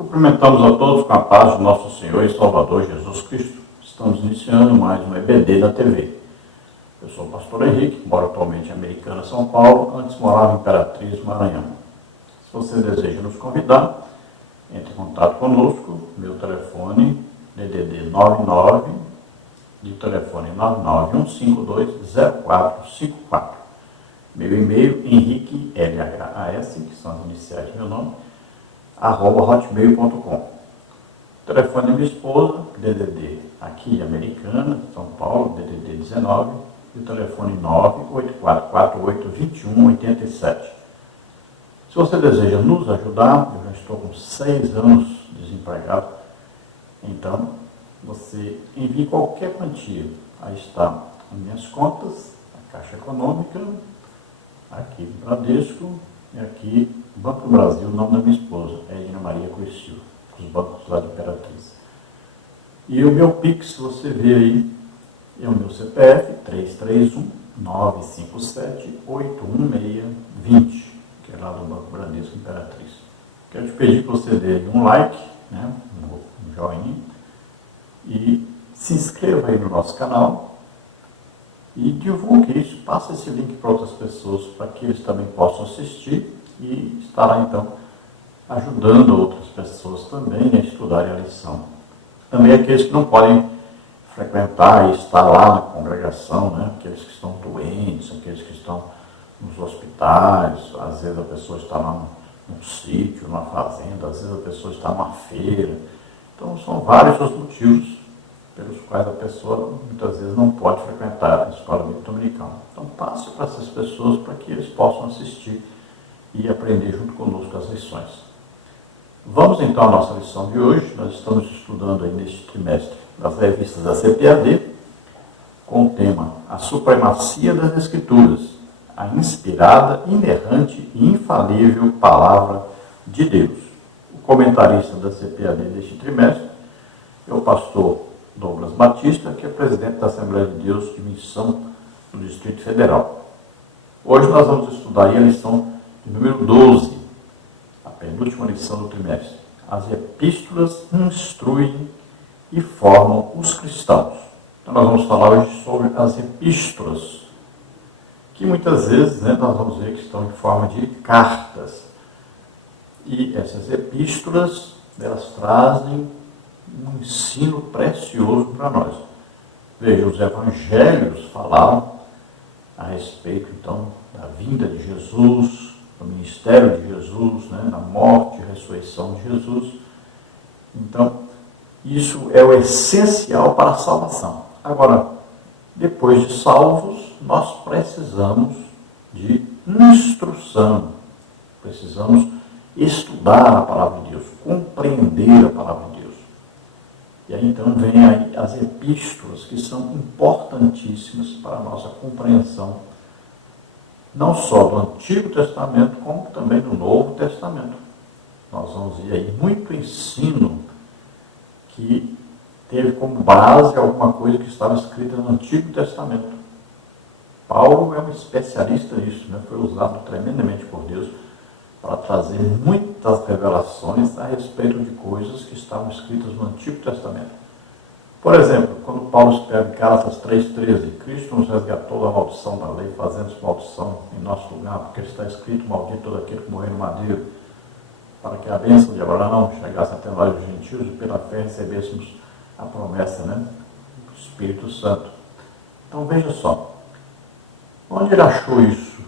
Cumprimentamos a todos com a paz de nosso Senhor e Salvador Jesus Cristo. Estamos iniciando mais um EBD da TV. Eu sou o pastor Henrique, moro atualmente em Americana, São Paulo, antes morava em Imperatriz, Maranhão. Se você deseja nos convidar, entre em contato conosco, meu telefone DDD 99 e o telefone 991520454. Meu e-mail Henrique LHAS, que são as iniciais do meu nome, @hotmail.com. O telefone da minha esposa, DDD aqui, Americana, São Paulo, DDD 19, e o telefone 984482187. Se você deseja nos ajudar, eu já estou com 6 anos desempregado, então você envie qualquer quantia. Aí está as minhas contas, a Caixa Econômica, aqui do Bradesco, e aqui Banco do Brasil, o nome da minha esposa, Edna Maria Coisil, os bancos lá de Imperatriz. E o meu Pix, você vê aí, é o meu CPF, 331-957-816-20, que é lá do Banco Bradesco Imperatriz. Quero te pedir que você dê um like, né, um joinha, e se inscreva aí no nosso canal e divulgue isso, passe esse link para outras pessoas, para que eles também possam assistir e estará então ajudando outras pessoas também a estudarem a lição. Também aqueles que não podem frequentar e estar lá na congregação, né? Aqueles que estão doentes, aqueles que estão nos hospitais, às vezes a pessoa está lá num sítio, numa fazenda, às vezes a pessoa está numa feira. Então são vários os motivos pelos quais a pessoa muitas vezes não pode frequentar a escola bíblica dominical. Então passe para essas pessoas para que eles possam assistir e aprender junto conosco as lições. Vamos então à nossa lição de hoje. Nós estamos estudando aí neste trimestre das revistas da CPAD com o tema A Supremacia das Escrituras, a inspirada, inerrante e infalível Palavra de Deus. O comentarista da CPAD deste trimestre é o pastor Douglas Batista, que é presidente da Assembleia de Deus de Missão do Distrito Federal. Hoje nós vamos estudar aí a lição de número 12, a penúltima lição do trimestre. As epístolas instruem e formam os cristãos. Então nós vamos falar hoje sobre as epístolas, que muitas vezes, né, nós vamos ver que estão em forma de cartas. E essas epístolas, elas trazem um ensino precioso para nós. Veja, os evangelhos falaram a respeito, então, da vinda de Jesus, do ministério de Jesus, né, da morte e ressurreição de Jesus. Então, isso é o essencial para a salvação. Agora, depois de salvos, nós precisamos de instrução, precisamos estudar a palavra de Deus, compreender a palavra de Deus. E aí então vem aí as epístolas, que são importantíssimas para a nossa compreensão, não só do Antigo Testamento, como também do Novo Testamento. Nós vamos ver aí muito ensino que teve como base alguma coisa que estava escrita no Antigo Testamento. Paulo é um especialista nisso, né? Foi usado tremendamente por Deus para trazer muitas revelações a respeito de coisas que estavam escritas no Antigo Testamento. Por exemplo, quando Paulo escreve Gálatas 3,13, Cristo nos resgatou da maldição da lei, fazendo maldição em nosso lugar, porque está escrito, maldito todo aquele que morreu no madeiro, para que a bênção de Abraão chegasse até nós os gentios e pela fé recebêssemos a promessa, né, do Espírito Santo. Então veja só, onde ele achou isso?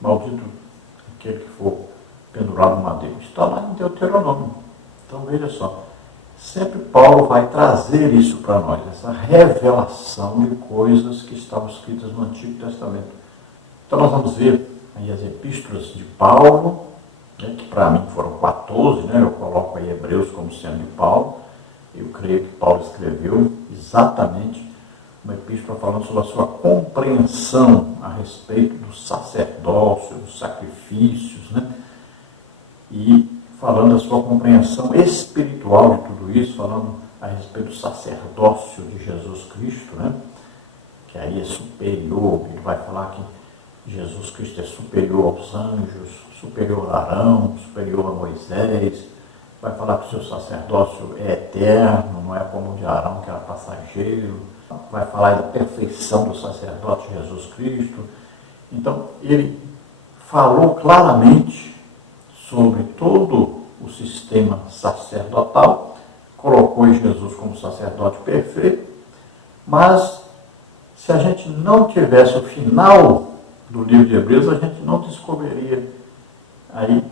Maldito aquele que for pendurado no madeiro. Está lá em Deuteronômio. Então veja só, sempre Paulo vai trazer isso para nós, essa revelação de coisas que estavam escritas no Antigo Testamento. Então nós vamos ver aí as epístolas de Paulo, né, que para mim foram 14, né, eu coloco aí Hebreus como sendo de Paulo. Eu creio que Paulo escreveu exatamente uma epístola falando sobre a sua compreensão a respeito do sacerdócio, dos sacrifícios, né? E falando da sua compreensão espiritual de tudo isso, falando a respeito do sacerdócio de Jesus Cristo, né? Que aí é superior, ele vai falar que Jesus Cristo é superior aos anjos, superior a Arão, superior a Moisés, vai falar que o seu sacerdócio é eterno, não é como o de Arão, que era passageiro. Vai falar da perfeição do sacerdote Jesus Cristo. Então, ele falou claramente sobre todo o sistema sacerdotal, colocou Jesus como sacerdote perfeito, mas se a gente não tivesse o final do livro de Hebreus, a gente não descobriria aí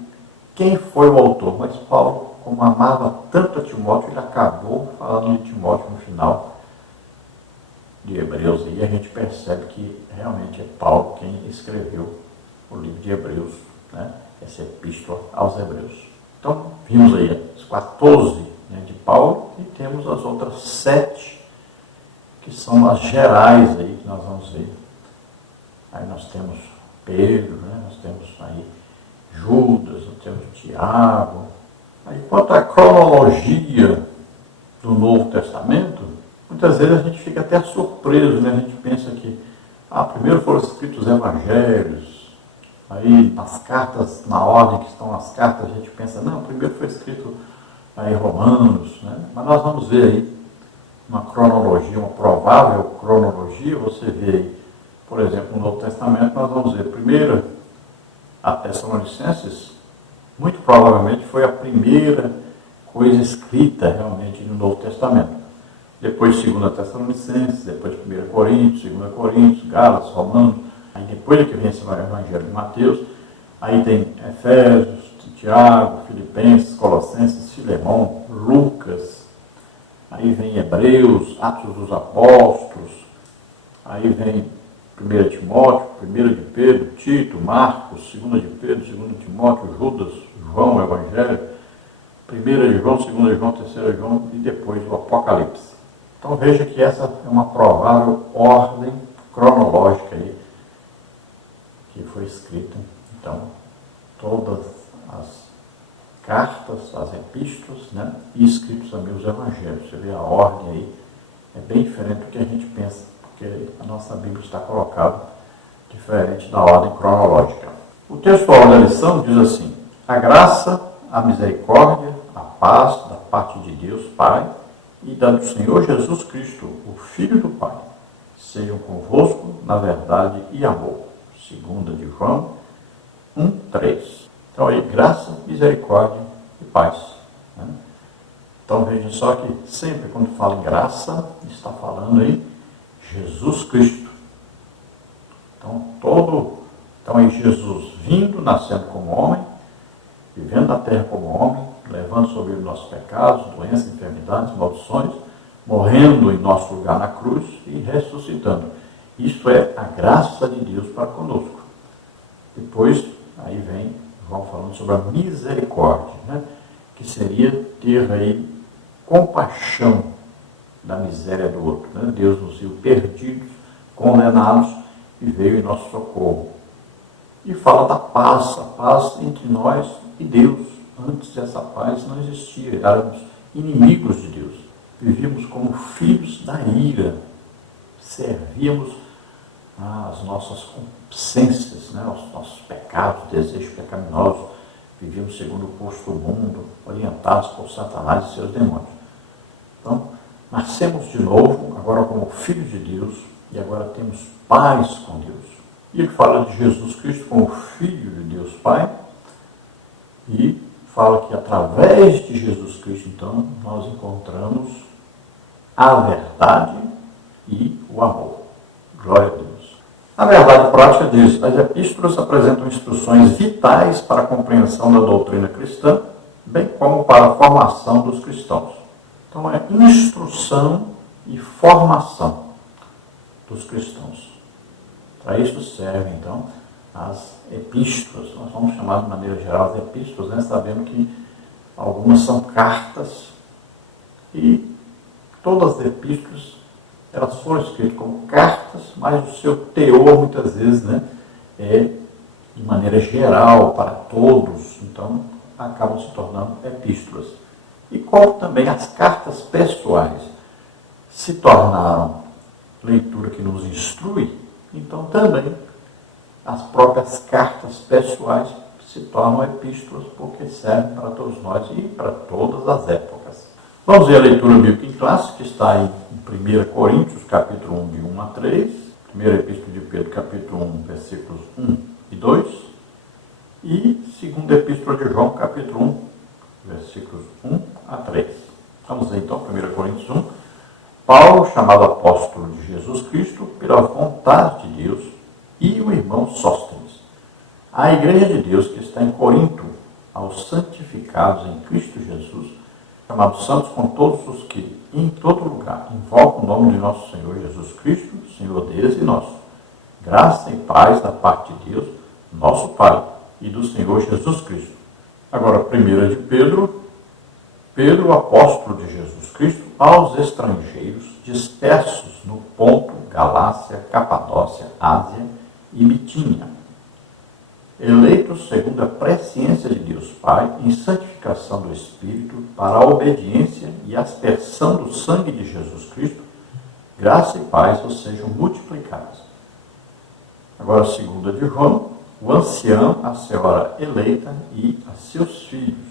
quem foi o autor. Mas Paulo, como amava tanto a Timóteo, ele acabou falando de Timóteo no final de Hebreus, e a gente percebe que realmente é Paulo quem escreveu o livro de Hebreus, né? Essa epístola aos Hebreus. Então, vimos aí as 14, né, de Paulo, e temos as outras 7, que são as gerais aí, que nós vamos ver. Aí nós temos Pedro, né? Nós temos aí Judas, nós temos Tiago. Aí, quanto à cronologia do Novo Testamento, muitas vezes a gente fica até surpreso, né? A gente pensa que primeiro foram escritos os evangelhos, aí nas cartas, na ordem que estão as cartas, a gente pensa, não, primeiro foi escrito aí Romanos, né? Mas nós vamos ver aí uma cronologia, uma provável cronologia. Você vê aí, por exemplo, no Novo Testamento, nós vamos ver primeiro a Tessalonicenses, muito provavelmente foi a primeira coisa escrita realmente no Novo Testamento. Depois 2 Tessalonicenses, depois 1 Coríntios, 2 Coríntios, Gálatas, Romanos, aí depois é que vem esse Evangelho de Mateus, aí tem Efésios, Tiago, Filipenses, Colossenses, Filemão, Lucas, aí vem Hebreus, Atos dos Apóstolos, aí vem 1 Timóteo, 1 de Pedro, Tito, Marcos, 2 de Pedro, 2 de Timóteo, Judas, João, o Evangelho, 1 de João, 2 de João, 3 de João e depois o Apocalipse. Então veja que essa é uma provável ordem cronológica aí que foi escrita. Então, todas as cartas, as epístolas, né, e escritos também os evangelhos. Você vê a ordem aí, é bem diferente do que a gente pensa, porque a nossa Bíblia está colocada diferente da ordem cronológica. O textual da lição diz assim: a graça, a misericórdia, a paz da parte de Deus Pai e da do Senhor Jesus Cristo, o Filho do Pai, sejam convosco na verdade e amor. 2 de João 1:3. Então aí, graça, misericórdia e paz, né? Então veja só que sempre quando fala em graça, está falando aí Jesus Cristo. Então aí Jesus vindo, nascendo como homem, vivendo na terra como homem, levando sobre ele nossos pecados, doenças, enfermidades, maldições, morrendo em nosso lugar na cruz e ressuscitando. Isto é a graça de Deus para conosco. Depois, aí vem João falando sobre a misericórdia, né? Que seria ter aí compaixão da miséria do outro, né? Deus nos viu perdidos, condenados e veio em nosso socorro. E fala da paz, a paz entre nós e Deus. Antes essa paz não existia, éramos inimigos de Deus, vivíamos como filhos da ira, servíamos às nossas concupiscências, né, aos nossos pecados, desejos pecaminosos, vivíamos segundo o curso do mundo, orientados por Satanás e seus demônios. Então, nascemos de novo, agora como filhos de Deus, e agora temos paz com Deus. E ele fala de Jesus Cristo como Filho de Deus Pai, e fala que através de Jesus Cristo, então, nós encontramos a verdade e o amor. Glória a Deus. A verdade prática diz: as epístolas apresentam instruções vitais para a compreensão da doutrina cristã, bem como para a formação dos cristãos. Então, é instrução e formação dos cristãos. Para isso servem, então, as epístolas. Nós vamos chamar de maneira geral as epístolas, né? Sabendo que algumas são cartas e todas as epístolas elas foram escritas como cartas, mas o seu teor muitas vezes, né, é de maneira geral para todos, então acabam se tornando epístolas. E como também as cartas pessoais se tornaram leitura que nos instrui, então também as próprias cartas pessoais se tornam epístolas porque servem para todos nós e para todas as épocas. Vamos ver a leitura bíblica em classe, que está em 1 Coríntios, capítulo 1, de 1 a 3, 1 Epístola de Pedro, capítulo 1, versículos 1 e 2, e 2 Epístola de João, capítulo 1, versículos 1 a 3. Vamos ver então 1 Coríntios 1. Paulo, chamado apóstolo de Jesus Cristo, pela vontade de Deus, e o irmão Sóstenes, a igreja de Deus que está em Corinto, aos santificados em Cristo Jesus, chamados santos com todos os que, em todo lugar, invocam o nome de nosso Senhor Jesus Cristo, Senhor deles e nosso. Graça e paz da parte de Deus, nosso Pai, e do Senhor Jesus Cristo. Agora, 1 de Pedro, Pedro, apóstolo de Jesus Cristo, aos estrangeiros dispersos no Ponto, Galácia, Capadócia, Ásia e Bitínia, eleitos segundo a presciência de Deus Pai, em santificação do Espírito, para a obediência e aspersão do sangue de Jesus Cristo, graça e paz vos sejam multiplicadas. Agora, 2 de João, o ancião, a senhora eleita e a seus filhos,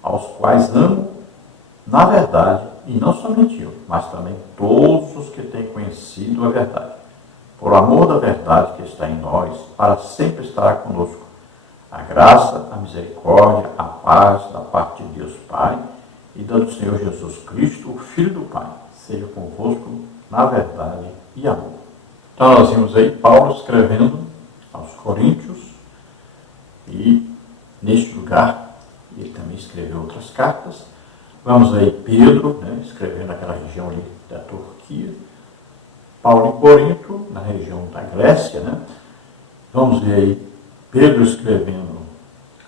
aos quais amo, na verdade, e não somente eu, mas também todos os que têm conhecido a verdade, por amor da verdade que está em nós, para sempre estará conosco. A graça, a misericórdia, a paz da parte de Deus Pai e do Senhor Jesus Cristo, o Filho do Pai, seja convosco na verdade e amor. Então nós vimos aí Paulo escrevendo aos Coríntios, e neste lugar ele também escreveu outras cartas. Vamos aí Pedro, escrevendo naquela região ali da Turquia, Paulo em Corinto, na região da Grécia, Vamos ver aí Pedro escrevendo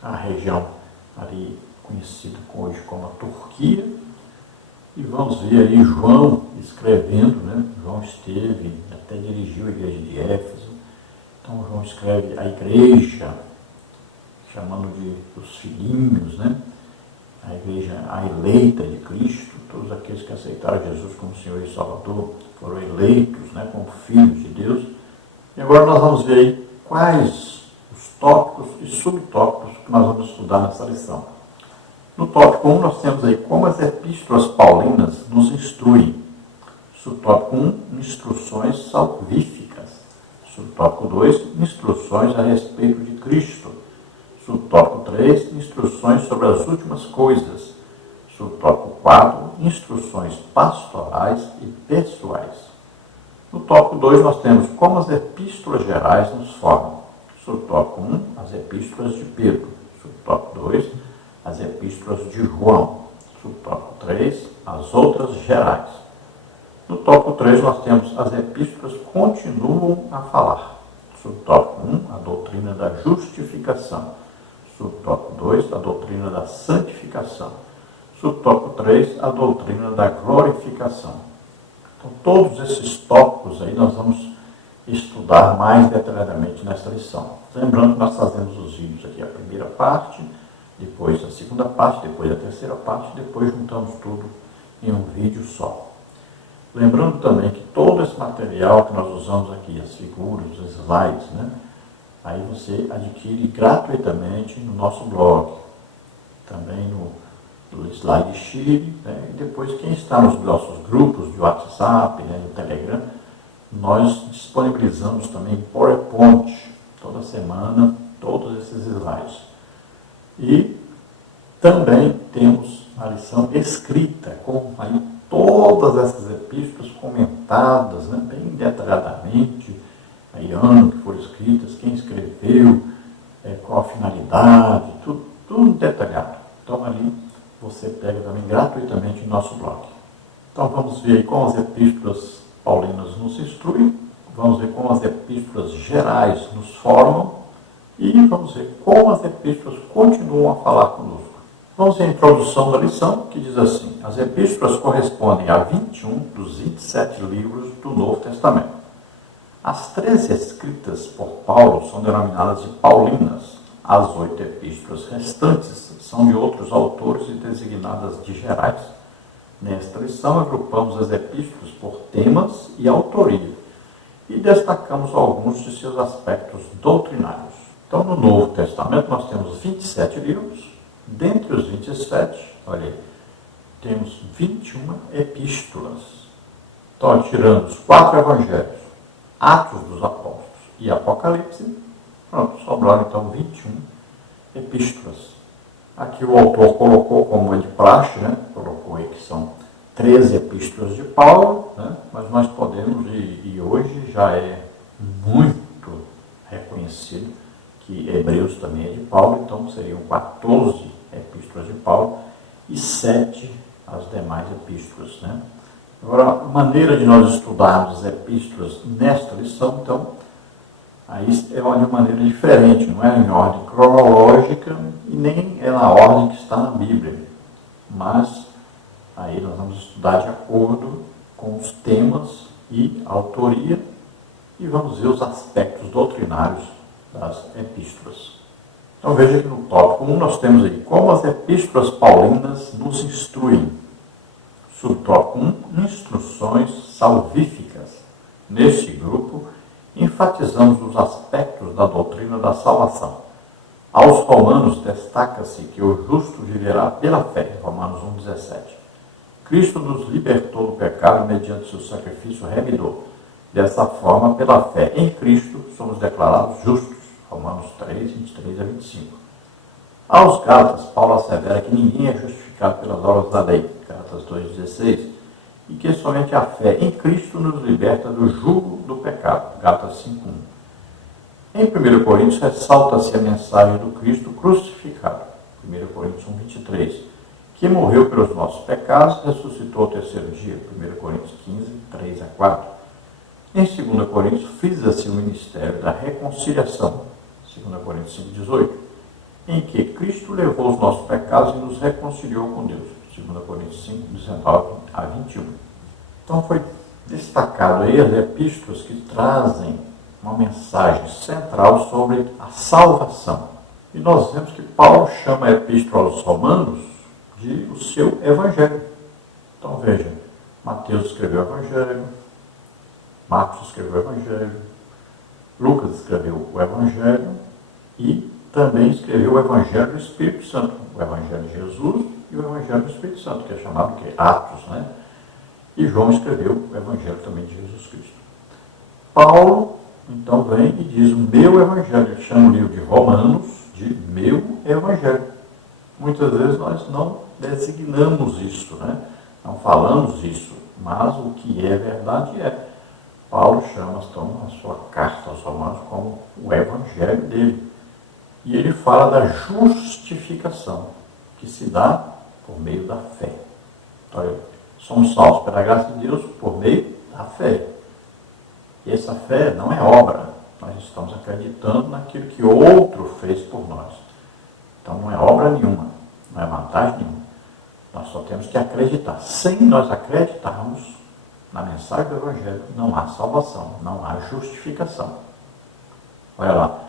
a região ali conhecida hoje como a Turquia, e vamos ver aí João escrevendo, João esteve, até dirigiu a igreja de Éfeso. Então João escreve a igreja, chamando de os filhinhos, a igreja, a eleita de Cristo, todos aqueles que aceitaram Jesus como Senhor e Salvador, foram eleitos, como filhos de Deus. E agora nós vamos ver aí quais os tópicos e subtópicos que nós vamos estudar nessa lição. No tópico 1, nós temos aí como as epístolas paulinas nos instruem. Subtópico 1, instruções salvíficas. Subtópico 2, instruções a respeito de Cristo. Subtópico 3, instruções sobre as últimas coisas. Subtópico 4, instruções pastorais e pessoais. No tópico 2, nós temos como as epístolas gerais nos formam. Subtópico 1, as epístolas de Pedro. Subtópico 2, as epístolas de João. Subtópico 3, as outras gerais. No tópico 3, nós temos as epístolas continuam a falar. Subtópico 1, a doutrina da justificação. Subtópico 2, a doutrina da santificação. Subtópico 3, a doutrina da glorificação. Então, todos esses tópicos aí nós vamos estudar mais detalhadamente nesta lição. Lembrando que nós fazemos os vídeos aqui, a primeira parte, depois a segunda parte, depois a terceira parte, depois juntamos tudo em um vídeo só. Lembrando também que todo esse material que nós usamos aqui, as figuras, os slides, aí você adquire gratuitamente no nosso blog, também no Slide Chile, e depois quem está nos nossos grupos de WhatsApp, no Telegram, nós disponibilizamos também PowerPoint, toda semana, todos esses slides. E também temos a lição escrita, com aí todas essas epístolas comentadas, bem detalhadamente, aí ano que foram escritas, quem escreveu, qual a finalidade, tudo detalhado. Então ali você pega também gratuitamente no nosso blog. Então vamos ver aí como as epístolas paulinas nos instruem, vamos ver como as epístolas gerais nos formam e vamos ver como as epístolas continuam a falar conosco. Vamos ver a introdução da lição, que diz assim: as epístolas correspondem a 21 dos 27 livros do Novo Testamento. As 13 escritas por Paulo são denominadas de paulinas. As 8 epístolas restantes são de outros autores e designadas de gerais. Nesta lição, agrupamos as epístolas por temas e autoria e destacamos alguns de seus aspectos doutrinários. Então, no Novo Testamento, nós temos 27 livros. Dentre os 27, olha aí, temos 21 epístolas. Então, tirando os 4 evangelhos, Atos dos Apóstolos e Apocalipse, pronto, sobraram então 21 epístolas. Aqui o autor colocou, como é de praxe, né? Colocou aí que são 13 epístolas de Paulo, né? Mas nós podemos, e hoje já é muito reconhecido, que Hebreus também é de Paulo, então seriam 14 epístolas de Paulo e 7 as demais epístolas, né? Agora, a maneira de nós estudarmos as epístolas nesta lição, então, aí é de uma maneira diferente, não é em ordem cronológica e nem é na ordem que está na Bíblia, mas aí nós vamos estudar de acordo com os temas e a autoria e vamos ver os aspectos doutrinários das epístolas. Então veja que no tópico 1 nós temos aí como as epístolas paulinas nos instruem. Subtópico 1, instruções salvíficas. Neste grupo, enfatizamos os aspectos da doutrina da salvação. Aos romanos destaca-se que o justo viverá pela fé, Romanos 1,17. Cristo nos libertou do pecado mediante seu sacrifício remidor. Dessa forma, pela fé em Cristo, somos declarados justos, Romanos 3, 23 a 25. Aos Gálatas, Paulo assevera que ninguém é justificado pelas obras da lei, Gálatas 2,16, e que somente a fé em Cristo nos liberta do jugo do pecado, Gálatas 5,1. Em 1 Coríntios, ressalta-se a mensagem do Cristo crucificado, 1 Coríntios 1,23, que morreu pelos nossos pecados e ressuscitou ao terceiro dia, 1 Coríntios 15, 3 a 4. Em 2 Coríntios, frisa-se o ministério da reconciliação, 2 Coríntios 5,18, em que Cristo levou os nossos pecados e nos reconciliou com Deus, 2 Coríntios 5, 19 a 21. Então foi destacado aí as epístolas que trazem uma mensagem central sobre a salvação. E nós vemos que Paulo chama a epístola aos Romanos de o seu evangelho. Então veja, Mateus escreveu o evangelho, Marcos escreveu o evangelho, Lucas escreveu o evangelho e também escreveu o evangelho do Espírito Santo, o evangelho de Jesus e o evangelho do Espírito Santo, que é chamado de Atos, né? E João escreveu o evangelho também de Jesus Cristo. Paulo, então, vem e diz o meu evangelho, ele chama o livro de Romanos de meu evangelho. Muitas vezes nós não designamos isso, né? Não falamos isso, mas o que é verdade é. Paulo chama, então, a sua carta aos Romanos como o evangelho dele. E ele fala da justificação, que se dá por meio da fé. Então, somos salvos pela graça de Deus por meio da fé. E essa fé não é obra. Nós estamos acreditando naquilo que outro fez por nós. Então não é obra nenhuma, não é vantagem nenhuma. Nós só temos que acreditar. Sem nós acreditarmos na mensagem do Evangelho, não há salvação, não há justificação. Olha lá,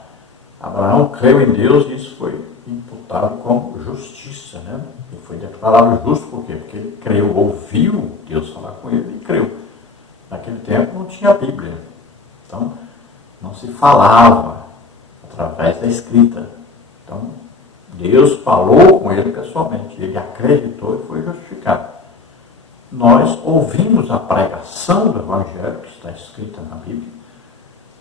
Abraão creu em Deus e isso foi imputado como justiça, né? Ele foi declarado justo por quê? Porque ele creu, ouviu Deus falar com ele e creu. Naquele tempo não tinha Bíblia, então não se falava através da escrita. Então Deus falou com ele pessoalmente, ele acreditou e foi justificado. Nós ouvimos a pregação do Evangelho, que está escrita na Bíblia,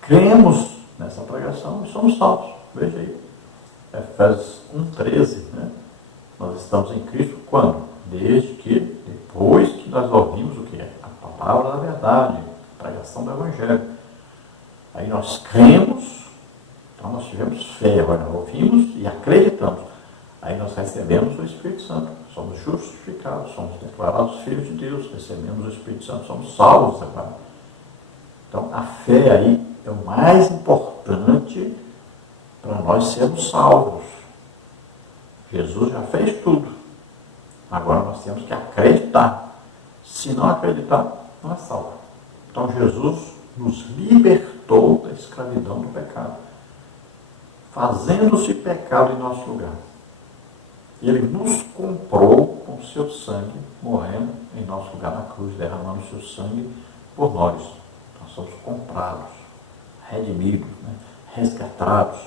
cremos nessa pregação e somos salvos. Veja aí, Efésios 1,13, né? Nós estamos em Cristo quando? Desde que, depois que nós ouvimos o que é? A palavra da verdade, a pregação do Evangelho. Aí nós cremos, então nós tivemos fé, agora nós ouvimos e acreditamos. Aí nós recebemos o Espírito Santo, somos justificados, somos declarados filhos de Deus, recebemos o Espírito Santo, somos salvos agora. Então a fé aí é o mais importante para nós sermos salvos. Jesus já fez tudo. Agora nós temos que acreditar. Se não acreditar, não é salvo. Então Jesus nos libertou da escravidão do pecado, fazendo-se pecado em nosso lugar. Ele nos comprou com seu sangue, morrendo em nosso lugar na cruz, derramando seu sangue por nós. Nós somos comprados, redimidos, né? Resgatados.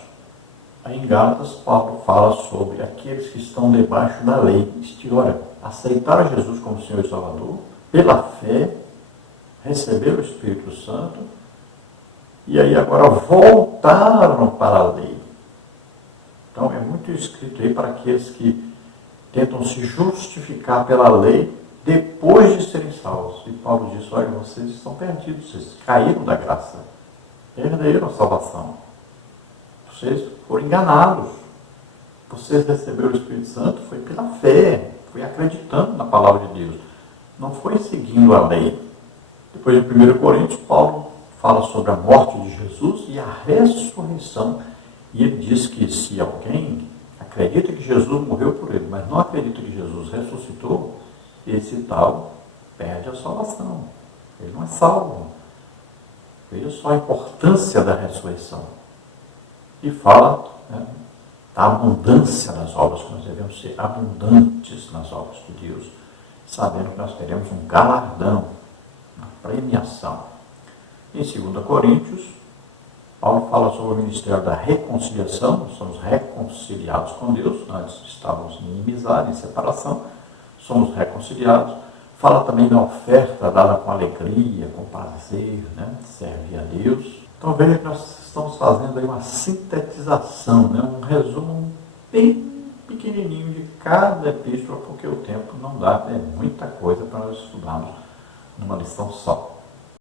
Aí em Gálatas, Paulo fala sobre aqueles que estão debaixo da lei. Isto, ora, aceitaram Jesus como Senhor e Salvador, pela fé, receberam o Espírito Santo, e aí agora voltaram para a lei. Então é muito escrito aí para aqueles que tentam se justificar pela lei depois de serem salvos. E Paulo diz, olha, vocês estão perdidos, vocês caíram da graça, perderam a salvação. Vocês foram enganados. Vocês receberam o Espírito Santo, foi pela fé, foi acreditando na palavra de Deus. Não foi seguindo a lei. Depois de 1 Coríntios, Paulo fala sobre a morte de Jesus e a ressurreição. E ele diz que se alguém acredita que Jesus morreu por ele, mas não acredita que Jesus ressuscitou, esse tal perde a salvação. Ele não é salvo. Veja só a importância da ressurreição. E fala, né, da abundância das obras, que nós devemos ser abundantes nas obras de Deus, sabendo que nós teremos um galardão, uma premiação. Em 2 Coríntios, Paulo fala sobre o ministério da reconciliação. Nós somos reconciliados com Deus, nós estávamos em inimizade, em separação, somos reconciliados. Fala também da oferta dada com alegria, com prazer, né? Servir a Deus. Então veja que nós estamos fazendo aí uma sintetização, né? Um resumo bem pequenininho de cada epístola, porque o tempo não dá, é muita coisa para nós estudarmos numa lição só.